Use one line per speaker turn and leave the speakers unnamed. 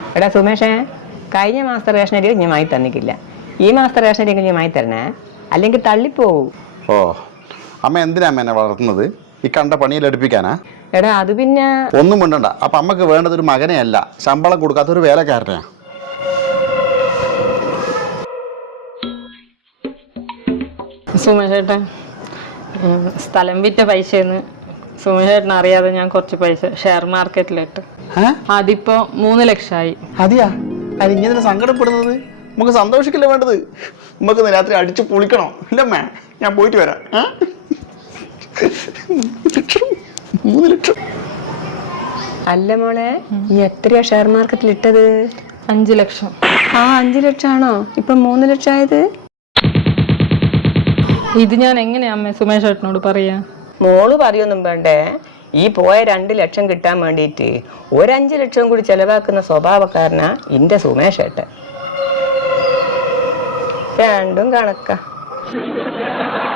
എടാ സുമേഷേ, കഴിഞ്ഞ മാസത്തെ റേഷൻ അരി ഞാൻ വാങ്ങി തന്നിക്കില്ല. ഈ മാസത്തെ റേഷൻ അരി ഞാൻ വാങ്ങി തരണേ, അല്ലെങ്കിൽ തള്ളിപ്പോവും.
ഓ, അമ്മ എന്തിനാ അമ്മ എന്നെ വളർത്തുന്നത്? ഈ കണ്ട പണിയിൽ എടുപ്പിക്കാനാ?
എടാ അത് പിന്നെ
ഒന്നും മിണ്ടണ്ട. അപ്പൊ അമ്മക്ക് വേണ്ടത് ഒരു മകനെ അല്ല, ശമ്പളം കൊടുക്കാത്ത ഒരു വേലക്കാരനെയാ.
സുമേഷേട്ടൻ സ്ഥലം വിറ്റ പൈസയെന്ന് സുമേഷേട്ടൻ അറിയാതെ ഞാൻ കുറച്ച് പൈസ ഷെയർ മാർക്കറ്റിലിട്ട്. അതിപ്പോ 3 ലക്ഷമായി.
അതെയാ? അത് ഇങ്ങനെ സങ്കടപ്പെടുന്നത്? നമുക്ക് സന്തോഷിക്കില്ല വേണ്ടത്. നമുക്ക് രാത്രി അടിച്ചു പൊളിക്കണോ? ഇല്ലമ്മേ, ഞാൻ പോയിട്ട് വരാം. 3 ലക്ഷം.
അല്ല മോളെ, നീ എത്രയാ ഷെയർ മാർക്കറ്റിൽ ഇട്ടത്?
5 ലക്ഷം.
ആ 5 ലക്ഷമാണോ ഇപ്പൊ 3 ലക്ഷം ആയത്?
ഇത് ഞാൻ എങ്ങനെയാ അമ്മ സുമേഷേട്ടനോട് പറയാ?
മോള് പറയൊന്നും വേണ്ടേ. ഈ പോയ 2 ലക്ഷം കിട്ടാൻ വേണ്ടിയിട്ട് 5 ലക്ഷം കൂടി ചെലവാക്കുന്ന സ്വഭാവക്കാരനാ എന്റെ സുമേഷേട്ടൻ. രണ്ടും കണക്കാ.